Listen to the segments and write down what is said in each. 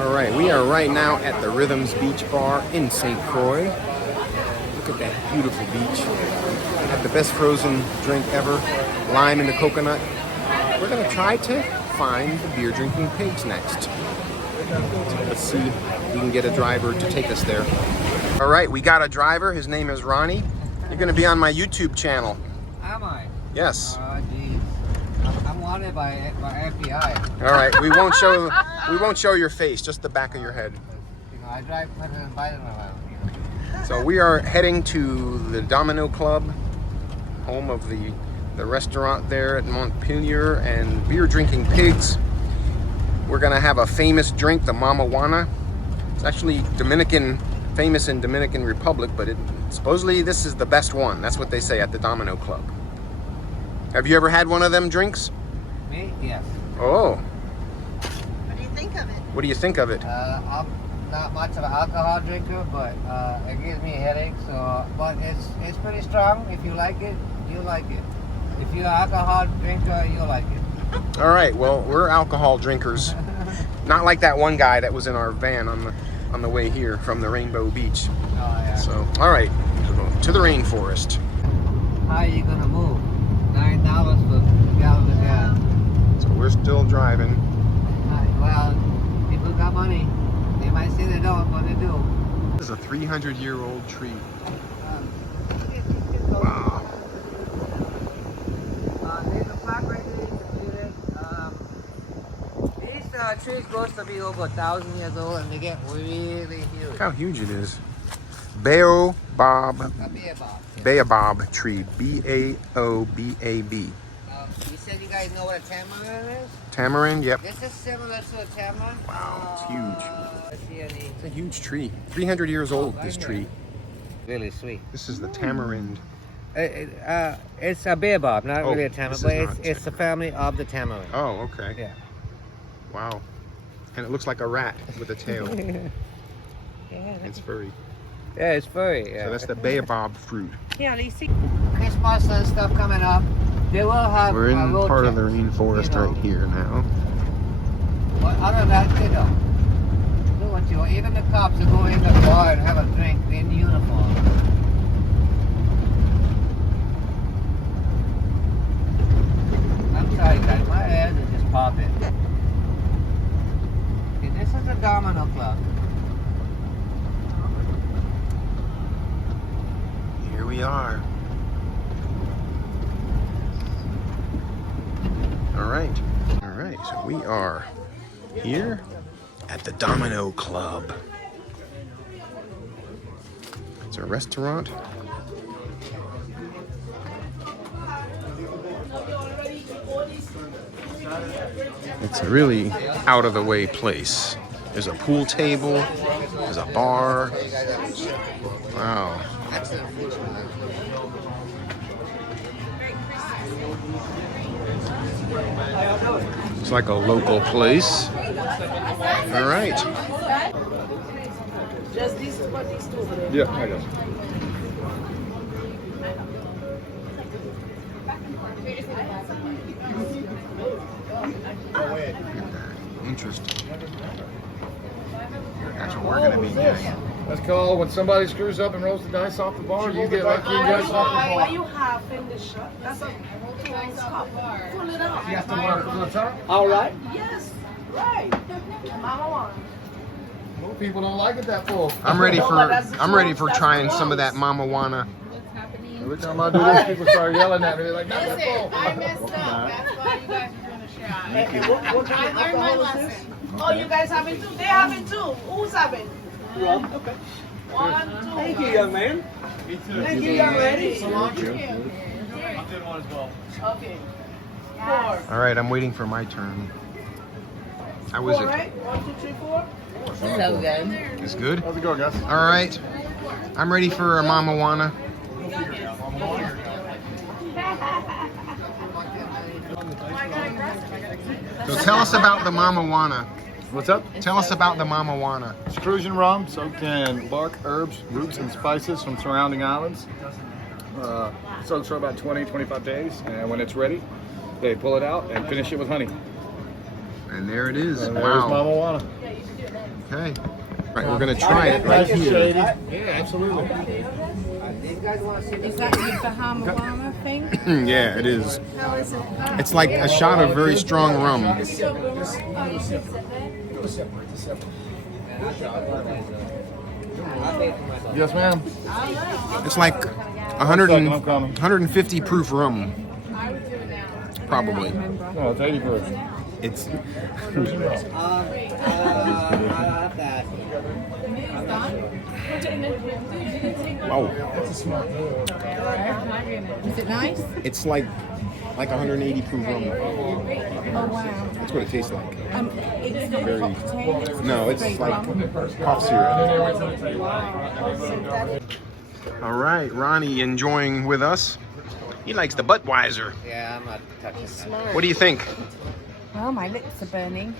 All right, we are right now at the Rhythms Beach Bar in St. Croix. Look at that beautiful beach. Had the best frozen drink ever, lime and the coconut. We're gonna try to find the beer drinking pigs next. So let's see if we can get a driver to take us there. All right, we got a driver. His name is Ronnie. You're gonna be on my YouTube channel. Am I? Yes. Geez. I'm wanted by FBI. All right, we won't show your face, just the back of your head. You know, I drive President Biden around. So we are heading to the Domino Club, home of the restaurant there at Montpelier, and beer drinking pigs. We're gonna have a famous drink, the Mama Juana. It's actually famous in Dominican Republic, but supposedly this is the best one. That's what they say at the Domino Club. Have you ever had one of them drinks? Me? Yes. Oh. What do you think of it? What do you think of it? I'm not much of an alcohol drinker, but it gives me a headache. So, but it's pretty strong. If you like it, you'll like it. If you're an alcohol drinker, you'll like it. All right. Well, we're alcohol drinkers. Not like that one guy that was in our van on the way here from the Rainbow Beach. Oh yeah. So, all right, to the rainforest. How are you gonna move? $9 for a gallon of gas. So we're still driving. Well, people got money. They might say they don't, but they do. This is a 300-year-old tree. Wow. There's a plaque right there. You can see this. These trees grow to be over 1,000 years old, and they get really huge. Look how huge it is. Baobab. A baobab. Baobab tree. B-A-O-B-A-B. You said you guys know what a tamarind is? Tamarind, yep. This is similar to a tamarind. Wow, it's huge. Let's see any. It's a huge tree. 300 years old, this tree. Really sweet. This is the tamarind. It's a baobab, not really a tamarind, but it's the family of the tamarind. Oh, okay. Yeah. Wow. And it looks like a rat with a tail. Yeah. It's furry. Yeah, it's furry. Yeah. So that's the baobab fruit. Yeah, you see. Christmas and stuff coming up. They will have. We're in road part of the trips, rainforest you know. right here now. But other than that, they don't. Do what you want. Even the cops will go in the bar and have a drink in uniform. I'm sorry, guys. My ears are just popping. Okay, this is the Domino Club. Here we are. All right, so we are here at the Domino Club. It's a restaurant. It's a really out of the way place. There's a pool table, there's a bar. Wow. It's like a local place. All right. Just these two. Yeah, I guess. Interesting. That's what we're gonna be doing. That's called when somebody screws up and rolls the dice off the bar, you get lucky and get Why you have in the shot? That's a nice cup. Pull it out. You have to work to the top. All right. Yes, right. Mama wants. Most people don't like it that full. I'm ready for trying some of that Mama Juana. Every time I do this, people start yelling at me. They're like, not that full. I messed up. That's why you guys are doing a shot. What kind of alcohol is this? Oh, you guys having two? They having two. Who's having? Rum. Okay. 1, 2. Thank you, young man. Me too. Thank you, young lady. I'm doing one as well. Okay. 4. All right, I'm waiting for my turn. How is 4, it? right? 1, 2, 3, 4. So good. It's good? How's it going, guys? All right. I'm ready for a Mama Juana. So tell us about the Mama Juana. What's up? Tell us about the Mama Juana. It's Crucian rum soaked in bark, herbs, roots, and spices from surrounding islands. Soaks for about 20-25 days, and when it's ready, they pull it out and finish it with honey. And there it is. And there's Wow. Mama Juana. Okay. Right, we're gonna try it right here. Yeah, absolutely. Is that the Bahama thing? Yeah, it is. How is it? It's like a shot of very strong rum. Yes, ma'am. It's like 150 proof rum, probably. No, it's 80 proof. It's I have that. oh, Is it nice? it's like 180 proof rum. Oh wow. That's what it tastes like. It's not Very- cocktail. No, it's like cough syrup. All right, Ronnie enjoying with us. He likes the Budweiser. Yeah, I'm not touching that. What do you think? Well, my lips are burning.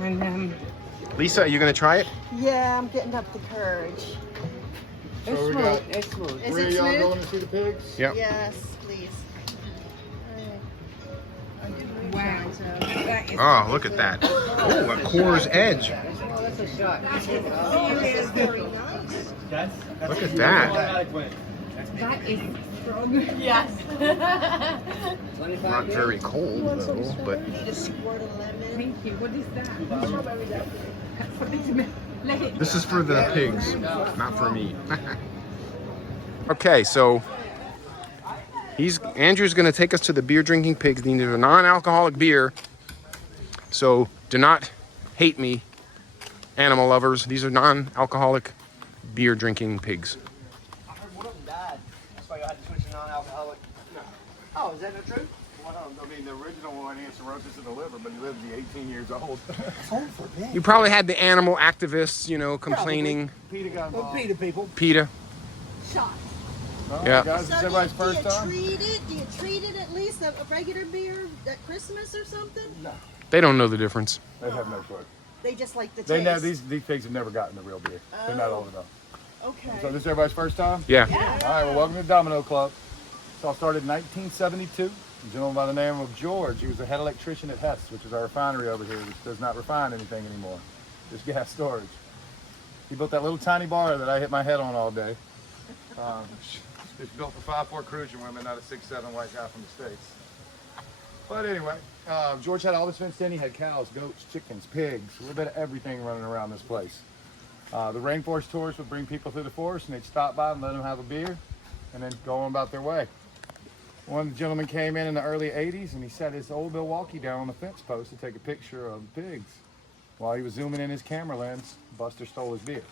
And Lisa, are you gonna try it? Yeah, I'm getting up the courage. It's we smooth. got- It's smooth. Is Where it y'all smooth? going to see the pigs? Yep. Yes, please. wow. That is Oh, look at that. Oh, a Coors Edge. Oh, that's a shot. Look at that. that is strong. Yes. 25 Not years? very cold though, but Need a squirt of lemon. Thank you. What is that? Something to let it. this is for the pigs, not for me. Okay, so Andrew's gonna take us to the beer drinking pigs. These are non-alcoholic beer, so do not hate me, animal lovers. These are non-alcoholic beer drinking pigs. I heard one of them died. That's why you had to switch to non-alcoholic. Oh, is that not true? One of them, I mean, the original one, he had cirrhosis of the liver, but he lived to be 18 years old. Home for bed. You probably had the animal activists, you know, complaining. Peter got involved. Peter people. PETA. Shot. All Yeah. right, guys, So it's everybody's first do you time? treat it? Do you treat it at least a regular beer at Christmas or something? They don't know the difference. They have no choice. They just like the They taste. know these pigs have never gotten the real beer. They're not old enough. Okay. So this is everybody's first time? Yeah. All right, well, welcome to the Domino Club. So I started in 1972. A gentleman by the name of George. He was the head electrician at Hess, which is our refinery over here, which does not refine anything anymore. Just gas storage. He built that little tiny bar that I hit my head on all day. It's built for 5'4" Cruiser women, not a 6'7" white guy from the States. But anyway, George had all this fenced in. He had cows, goats, chickens, pigs, a little bit of everything running around this place. The rainforest tours would bring people through the forest, and they'd stop by and let them have a beer, and then go on about their way. One gentleman came in the early 80s, and he set his old Milwaukee down on the fence post to take a picture of the pigs. While he was zooming in his camera lens, Buster stole his beer.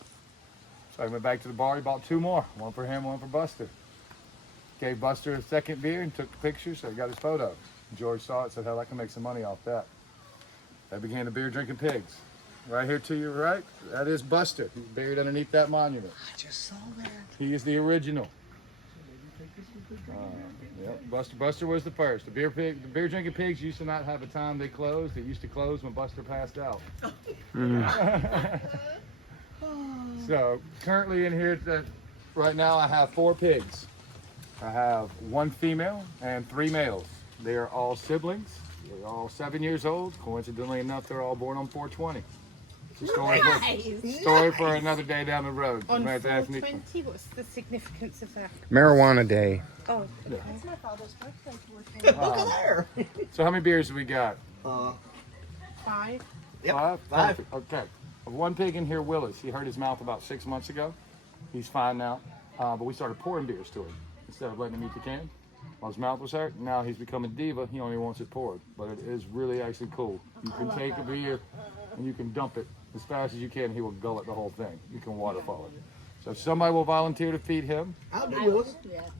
So he went back to the bar, he bought two more, one for him, one for Buster. Gave Buster a second beer and took the picture, so he got his photo. George saw it and said, hell, I can make some money off that. That began the beer drinking pigs. Right here to your right, that is Buster. He's buried underneath that monument. I just saw that. He is the original. Yep, Buster was the first. The beer drinking pigs used to not have a time they closed. They used to close when Buster passed out. So currently in here, right now I have 4 pigs. I have 1 female and 3 males. They are all siblings. They're all 7 years old. Coincidentally enough, they're all born on 420. It's a story for another day down the road. You On might have to ask me. 420, what's the significance of that? Marijuana Day. Oh, That's my father's birthday. Look at there. So how many beers have we got? 5. Yep, 5? 5. Perfect. Okay. One pig in here, Willis. He hurt his mouth about 6 months ago. He's fine now. But we started pouring beers to him instead of letting him eat the can. While his mouth was hurt, now he's become a diva. He only wants it poured. But it is really actually cool. You can take a beer and you can dump it as fast as you can. He will gullet the whole thing. You can waterfall it. So if somebody will volunteer to feed him, I'll do Willis.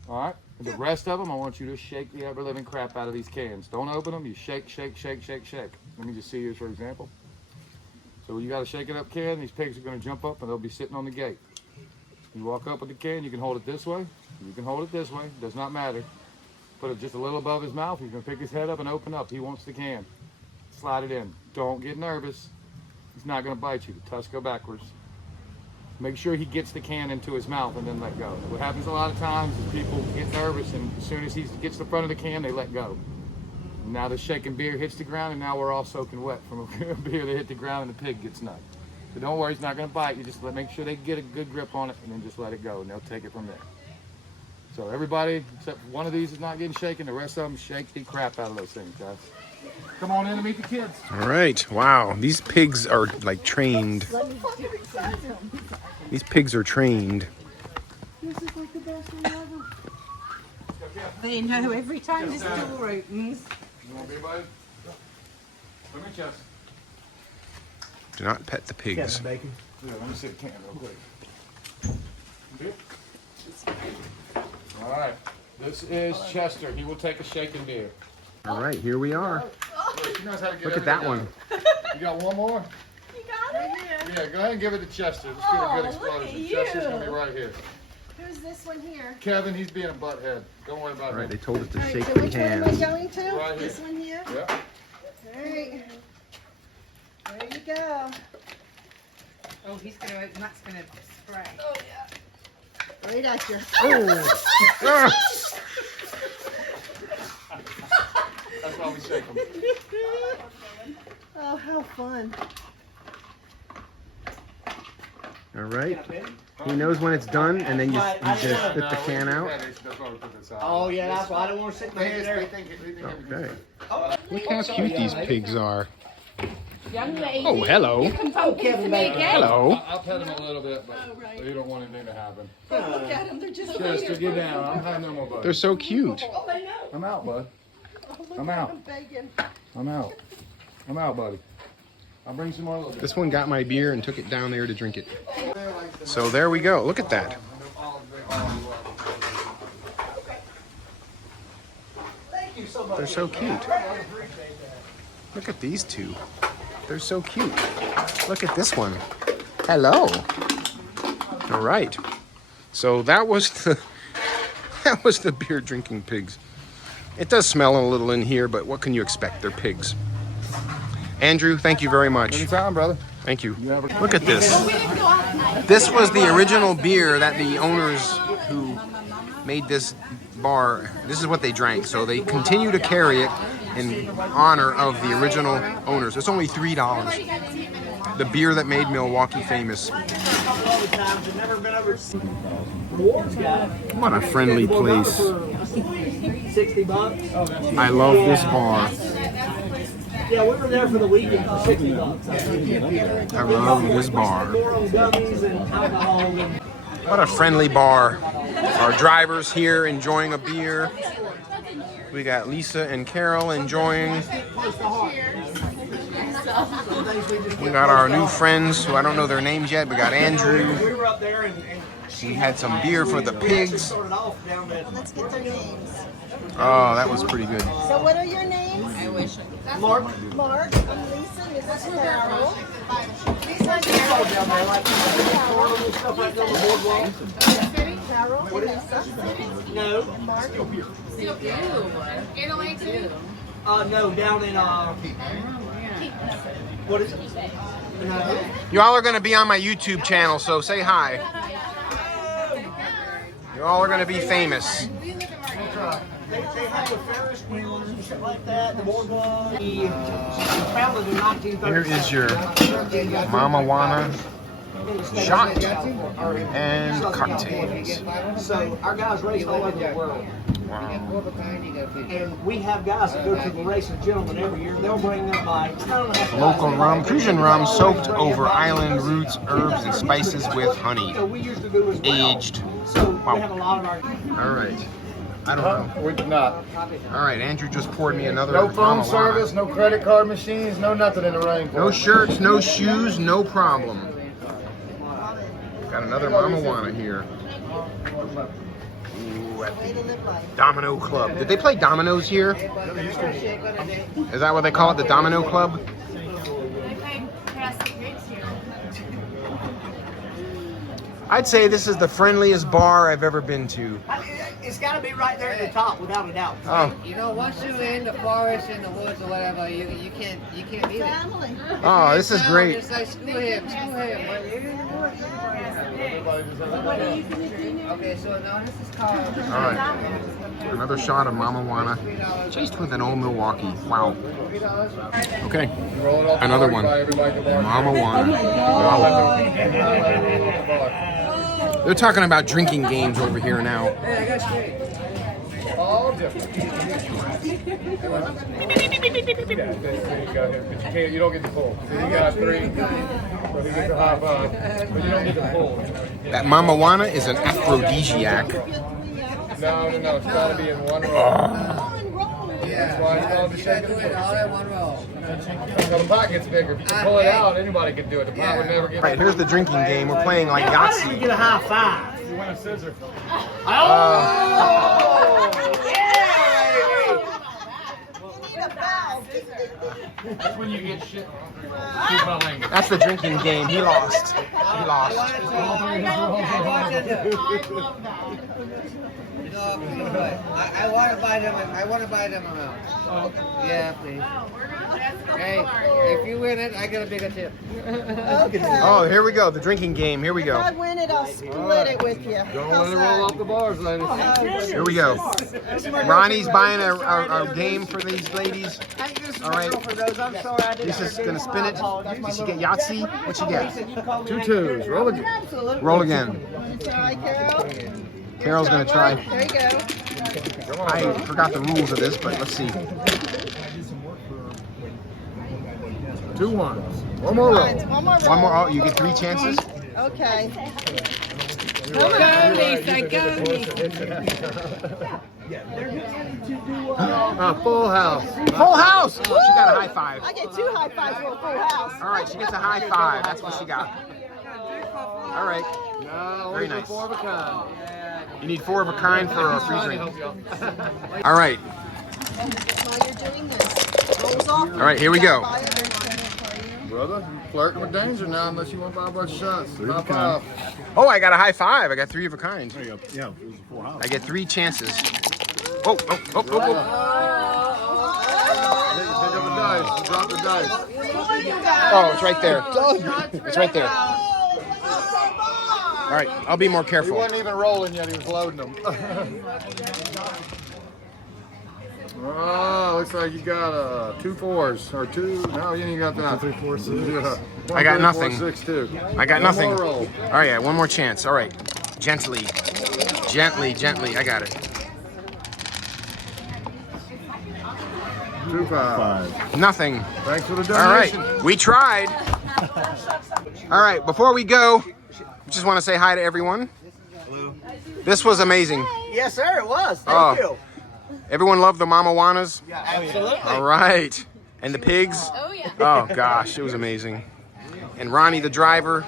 all right? And the rest of them, I want you to shake the ever living crap out of these cans. Don't open them. You shake, shake, shake, shake, shake. Let me just see yours for example. So you got a shake it up can. These pigs are going to jump up and they'll be sitting on the gate. You walk up with the can. You can hold it this way. You can hold it this way. Does not matter. Put it just a little above his mouth. He's going to pick his head up and open up. He wants the can. Slide it in. Don't get nervous. He's not going to bite you. The tusks go backwards. Make sure he gets the can into his mouth and then let go. What happens a lot of times is people get nervous, and as soon as he gets the front of the can, they let go. Now the shaking beer hits the ground, and now we're all soaking wet from a beer that hit the ground and the pig gets nuts. But don't worry, it's not going to bite. You just make sure they get a good grip on it, and then just let it go, and they'll take it from there. So everybody, except one of these is not getting shaken. The rest of them shake the crap out of those things, guys. Come on in and meet the kids. All right. Wow. These pigs are like trained. These pigs are trained. This is like the best one ever. They know every time this door opens. You want to be, buddy? Come here, Chess. Do not pet the pigs. Bacon. Yeah, let me see the can real quick. All right. This is Chester. He will take a shaken beer. All right, here we are. She knows how to get Look at that one. You got one more? You got it? Yeah, go ahead and give it to Chester. Let's get a good explosion. Chester's going to be right here. Who's this one here? Kevin, he's being a butthead. Don't worry about All right, him. they told us to All right, shake so the which one am I hands. going to? Right here. This one here? Yep. All right. There you go. Oh, he's gonna open. That's gonna spray. Right at you. Oh! Ah! That's why we shake them. Oh, how fun. All right. He knows when it's done, and then you just spit the can out. That's why we put this out. Oh yeah, that's why I don't want to sit my hands there. Okay. Look how cute these pigs are. Young lady. Oh, hello. Oh, Kevin Bacon. Hello. I'll pet him a little bit, but you don't want anything to happen. Look at them. They're just Chester, get down. I'm high no more, They're bud. so cute. I'm out, bud. I'm out. Bacon. I'm out. I'm out, buddy. I'll bring some more. This one got my beer and took it down there to drink it. So there we go. Look at that. They're so cute. Look at these two. They're so cute. Look at this one. Hello. All right. So that was the beer drinking pigs. It does smell a little in here, but what can you expect? They're pigs. Andrew, thank you very much. Anytime, brother. Thank you. Look at this. This was the original beer that the owners who made this bar, this is what they drank. So they continue to carry it in honor of the original owners. It's only $3. The beer that made Milwaukee famous. What a friendly place. $60. I love this bar. Yeah, we were there for the weekend for $60. I love this bar. More on gummies and alcohol. And What a friendly bar. Our drivers here enjoying a beer. We got Lisa and Carol enjoying. We got our new friends who I don't know their names yet. We got Andrew. we were up there and We had some beer for the pigs. started off down there. Let's get their names. Oh, that was pretty good. So what are your names? Mark, Mark, I'm Lisa, and this is Carol. down there, like carnival stuff right there on the boardwalk. Carol and Lisa. No, Mark. no, down in what is it? Y'all are going to be on my YouTube channel, so say hi. You all are going to be famous. They have the Ferris wheels and shit like that. The boardwalk. Founded in 1930. Here is your Mama Wana shot and cocktails. So our guys race all over the world. Wow. And we have guys that go to the race of gentlemen every year. They'll bring them by 10.5 Local rum, fusion rum soaked over island roots, herbs, and spices with honey. So we used to do as well. Aged. So Wow. we have a lot of our. All right. I don't know. We did not. All right, Andrew just poured me another No phone Mama service, Wana. no credit card machines, no nothing in the rain. No shirts, no shoes, no problem. Got another Mama Wana here. Ooh, at the Domino Club. Did they play dominoes here? Is that what they call it, the Domino Club? I'd say this is the friendliest bar I've ever been to. It's got to be right there at the top, without a doubt. Oh, You know, once you're in the forest, in the woods or whatever, you can't beat it. oh, this is great. It's like screw him. Okay, so now this is called. All right, another shot of Mama Juana, chased with an old Milwaukee. Wow. Okay, another one. Mama Juana. Wow. They're talking about drinking games over here now. Hey, I got straight. All different. You don't get the pull. So you got 3, so he gets a high five, but you don't get the pull. That Mama Juana is an aphrodisiac. No, it's got to be in one row. That's why it's called the You shake gotta do and it all in one row. So the pot gets bigger. If you can pull it out, anybody can do it. The pot would never get All right, here's the drinking game. We're playing like You Yahtzee. get a high five. You win a scissor. That's when you get shit. Excuse my language. That's the drinking game. He lost. He lost. I want to buy them. I want to buy them around. Yeah, please. Hey, if you win it, I get a bigger tip. Okay. Oh, here we go. The drinking game. Here we If I go. win it, I'll split it with you. Don't How's let it roll that? off the bars, ladies. Here we go. Ronnie's buying a game for these ladies. All right. Lisa's gonna spin it. Did she get Yahtzee? What'd she get? 2 twos. Roll again. Roll again. Try, Carol. Carol's gonna try. There you go. I forgot the rules of this, but let's see. 2 ones. One more roll. One more roll. One more. Oh, you get 3 chances. Okay. Go, Lisa, go, full house. Full house. She got a high five. I get 2 high fives for a full house. All right, she gets a high five. That's what she got. All right. No, Very only nice. 4 of a kind. You need 4 of a kind for a free drink. All right. While you're doing this, rolls off. All right, here we go. Brother, you're flirting with danger now unless you want to buy a bunch of shots. High five. Oh, I got a high five. I got 3 of a kind. There you go. Yeah, it was a full house. I get 3 chances. Oh. Pick up the dice. Drop the dice. Oh, it's right there. It's right there. All right, I'll be more He careful. wasn't even rolling yet. He was loading them. Oh, looks like you got 2 4s or 2. No, you ain't got that. 2, 3, 4, 6. Yeah. I got 1, 3, 4, nothing. 6, 2. I got One nothing. more roll. All right, yeah, one more chance. All right, gently. I got it. 2 5. Nothing. Thanks for the All right, donation. we tried. All right, before we go, just want to say hi to everyone. This was amazing. Yes, sir, it was. Oh. Thank you. Everyone loved the Mama Juanas. Absolutely. All right, and the pigs. Oh, yeah. Oh gosh, it was amazing. And Ronnie, the driver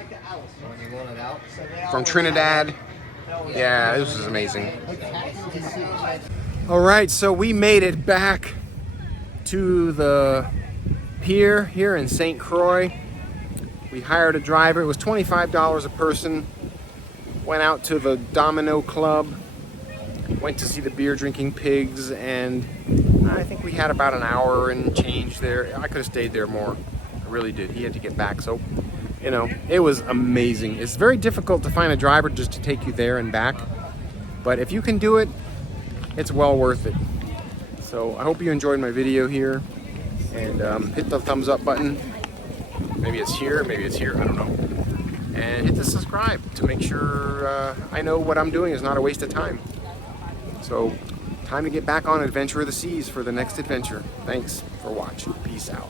from Trinidad. Yeah, this was amazing. All right, so we made it back to the pier here in St. Croix. We hired a driver. It was $25 a person. Went out to the Domino Club. Went to see the beer drinking pigs, and I think we had about an hour and change there. I could have stayed there more. I really did. He had to get back, so you know, it was amazing. It's very difficult to find a driver just to take you there and back, but if you can do it, it's well worth it. So I hope you enjoyed my video here, and hit the thumbs up button. Maybe it's here, I don't know. And hit the subscribe to make sure I know what I'm doing is not a waste of time. So, time to get back on Adventure of the Seas for the next adventure. Thanks for watching. Peace out.